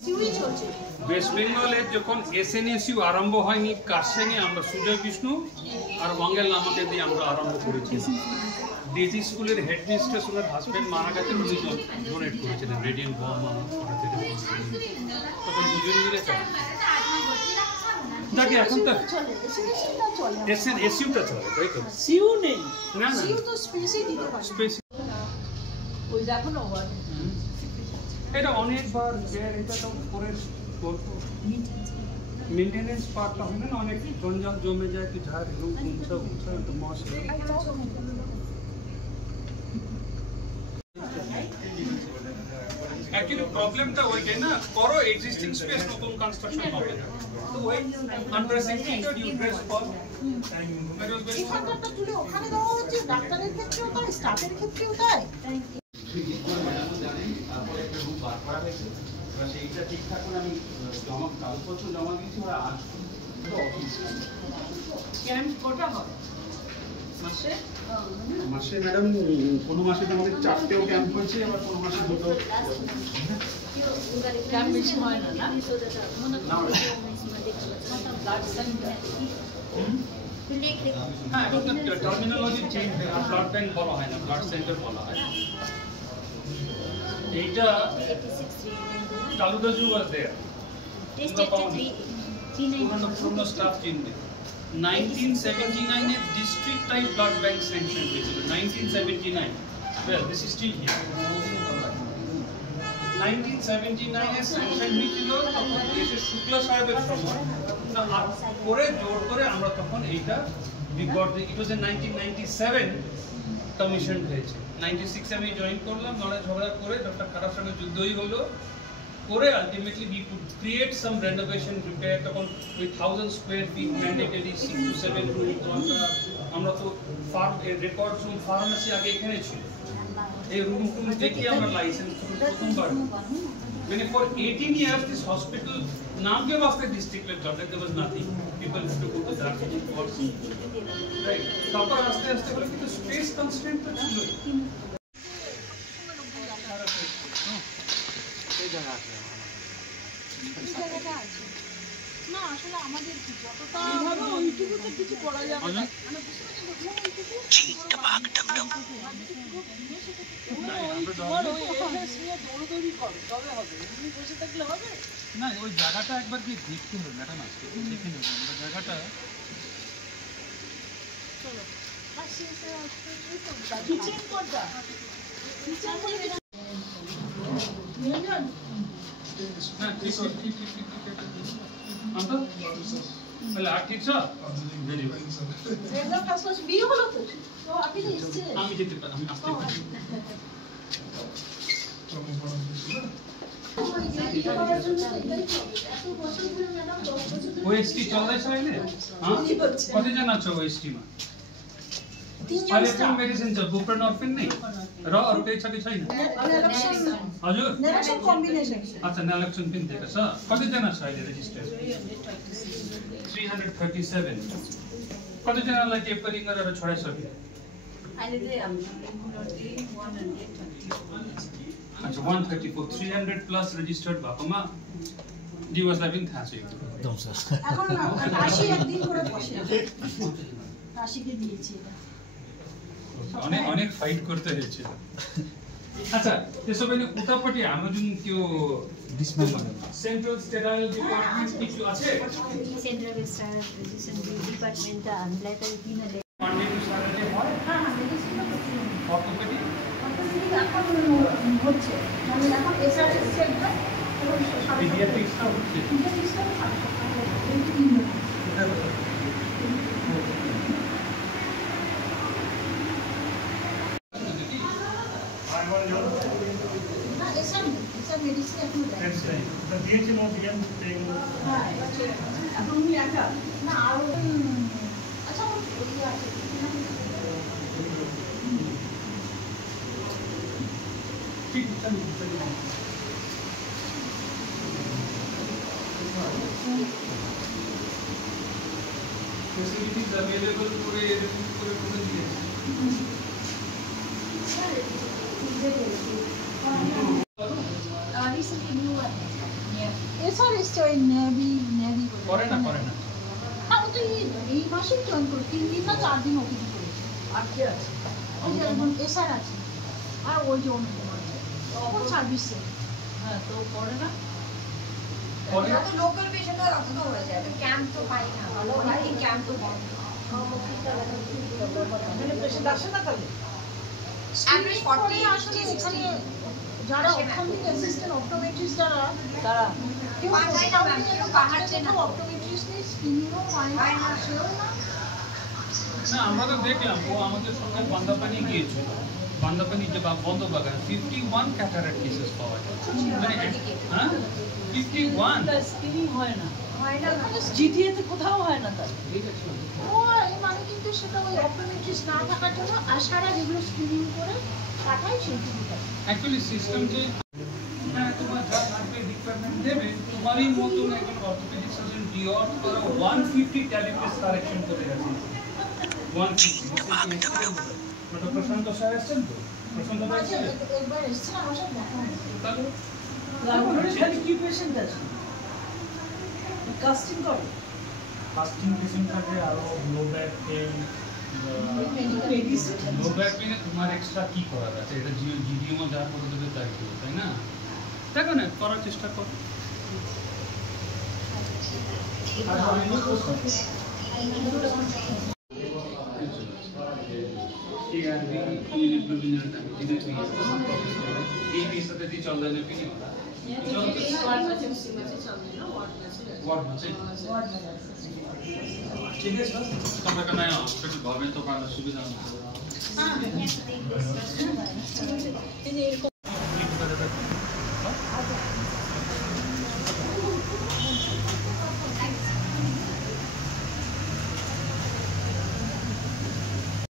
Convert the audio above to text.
West বেঙ্গলে যখন এসএনএসইউ আরম্ভ হয়নি কার সঙ্গে আমরা সুজয় বিষ্ণু আর ওয়াঙ্গেল নামাকে দিয়ে আমরা আরম্ভ করেছি। ডিজি স্কুলের হেড মিস্ট্রেস ওনার হাজব্যান্ড মারা গেছেন, উনি ডোনেট করেছিলেন রেডিয়েন্ট বোমা তখন দুজন মিলে চলে যাকে এখন তো এসএনএসইউটা চলে তাই তো সিউ নেই না না সিউ তো স্পেসই দিতে পারে স্পেস ওই দেখো না ওয়ার্ড এটা অনেকবার এটা তো পরের মেনটেনেন্স পার্টটা হয় না অনেক জঞ্জাল জমে যায় কি ঝাড় এরকম উঁচা উঁচা তো মশ অ্যাকচুয়ালি প্রবলেমটা ওইটাই না করো এক্সিস্টিং স্পেস নতুন কনস্ট্রাকশন হবে না তো ওই আনপ্রেসিডেন্টেড ইউ প্রেস ফর এই ফান্ডটা তুলে ওখানে দেওয়া হচ্ছে ডাক্তারের ক্ষেত্রেও তাই স্টাফের ক্ষেত্রেও তাই তারপরে একটা রুম বার করা হয়েছে এবার সেইটা ঠিকঠাক করে আমি কাগজপত্র জমা দিয়েছি ওরা আজ ক্যাম্প কটা হয় মাসে মাসে ম্যাডাম কোনো মাসে আমাদের 4টেও ক্যাম্প হয়েছে আবার কোনো মাসে 2টো ক্যাম্প বেশি হয় না না ব্লাড সেন্টার হ্যাঁ ওটা টার্মিনোলজি চেঞ্জ ব্লাড ব্যাংক বলা হয় না ব্লাড সেন্টার বলা হয় এইটা চালুদাজু ওয়াজ দেয়ার পুরনো স্টাফ চিনবে 1979 a district type blood bank sanction হয়েছিল 1979 well this is still here 1979 A sanction হয়েছিল তখন দেশে শুক্লা সাহেবের সময় পরে জোর করে আমরা তখন এইটা it was in 1997 কমিশন হয়েছে 96 আমি জয়েন করলাম লড়াই ঝগড়া করে ডক্টর খারাপ সঙ্গে যুদ্ধই হলো করে ultimately we could create some renovation repair তখন ওই 1000 square feet mandatory 6 to 7 room দরকার আমরা তো ফার্ম রেকর্ড রুম ফার্মেসি আগে এখানে ছিল এই রুম দেখি আমরা লাইসেন্স প্রথমবার মানে for 18 years this hospital नाम के वास्ते district में job there was nothing people used to go to that right তারপর আস্তে আস্তে বলে কিন্তু স্পেস কনস্ট্রেন্ট তো ছিল এই জায়গাটা আছে না আসলে আমাদের কি যতটা ধরো ওইটুকু তো কিছু করা যাবে না মানে বুঝতে পারছি না ওই জায়গাটা একবার কি দেখতে হবে ম্যাডাম আজকে দেখে নেব আমরা জায়গাটা চলো কিচেন কোনটা কিচেন বলে নিয়ন না ঠিক আমরা বলে ঠিক স্যার ভেরি ওয়েল একদম ফার্স্ট ক্লাস বিয়ে হলো তো তো আপনি তো এসেছিলেন আমি যেতে পারি আমি আসতে পারি ওএসটি চলছে সাইলে হ্যাঁ কত জন আছে ওএসটি में पहले कोई मेडिसिन चल बुप्रेनॉर्फिन नहीं रॉ और कई छके छैन हजुर नेलक्सन कम्बिनेसन अच्छा नेलक्सन पिन दिएको छ कति जना छ अहिले रेजिस्टर 337 कति जनालाई टेपरिङ गरेर छोडाइसक्यो अहिले चाहिँ रेगुलरली 130 अच्छा 134 300 प्लस रेजिस्टर्ड भएकोमा दिवसलाई पनि थाहा छ एकदम सर এখন রাশি একদিন করে বসে রাশিকে দিয়েছি এটা অনেক অনেক ফাইট করতে হয়েছে আচ্ছা त्यसो भने उतापट्टि हाम्रो जुन त्यो सेन्ट्रल स्टेराइल डिपार्टमेन्ट কিছু আছে सेन्ट्रल स्टेराइल डिपार्टमेन्ट त हामीलाई त किनले पाण्डेनु सारले হয় হ্যাঁ হ্যাঁ মেডিসিন অর্থোপেডি এখন হচ্ছে মানে এখন এসআরএস সেন্টার এবং পিডিয়াট্রিক্সটা হচ্ছে মেডিসিন এখন দিয়েছি না দিয়াম হ্যাঁ এখন উনি একা না আর আচ্ছা ওই আছে ঠিক আছে facilities available पूरे दिए recently new one এসআর এসছে ওই নেভি করে না ও তো এই মাসেই জয়েন করে 3 দিন না 4 দিন ওপিডি করেছে। আর কি আছে? ওই যে একজন এসআর আছে আর ওই যে অনুপম আছে ওর সার্ভিসে। হ্যাঁ, তো করে না? করে তো লোকাল পেশেন্ট আর অত হয়ে যায় তো ক্যাম্প তো পাই না ভালো ভাই ক্যাম্প তো বন্ধ মানে পেশেন্ট আসে না তাহলে? অ্যাভারেজ 40 আসলে 60 এখানে যারা অপথলমিক অ্যাসিস্ট্যান্ট অপটোমেট্রিস্ট যারা তারা কেউ পাওয়া যায় না ম্যাম, কেউ পাওয়া যায় না। অপটোমেট্রিস্ট নেই, স্কিনিংও হয় না, সেও না। না আমরা তো দেখলাম ও আমাদের সঙ্গে বান্দাপানি গিয়েছিল, বান্দাপানি যে বন্ধ বাগান 51 ক্যাটারাক্ট কেসেস পাওয়া যায়, মানে হ্যাঁ 51 তার স্ক্রিনিং হয় না। হয় না জিটিএ তে কোথাও হয় না তার। ও এই মানে কিন্তু সেটা ওই অপটোমেট্রিস্ট না থাকার জন্য আশারা যেগুলো স্ক্রিনিং করে পাঠায় সেইগুলো। অ্যাকচুয়ালি সিস্টেম যে হ্যাঁ তোমার যা থাকবে রিকোয়ারমেন্ট দেবে, তোমারই মতন একজন অর্থোপেডিক সার্জন ডিওর করে 150 ট্যালিপিস কারেকশন করে গেছে 150। ওটা প্রশান্ত স্যার এসেছেন তো, প্রশান্ত ভাই আচ্ছা, ছিলেন? একবার এসছে আমার সাথে দেখা হয়েছে। তাহলে লাইব্রেরি খালি কি পেশেন্ট আছে? কাস্টিং করে? ফাস্টিং পেশেন্ট থাকে, আরো low back pain, medicine low back পেনে তোমার এক্সট্রা কি করার আছে? এটা জিডিএমও যা করে দেবে তাই করবে, তাই না? দেখো না, করার চেষ্টা করো। ठीक है सर, कमरा का नया हॉस्पिटल घर में तो सुविधा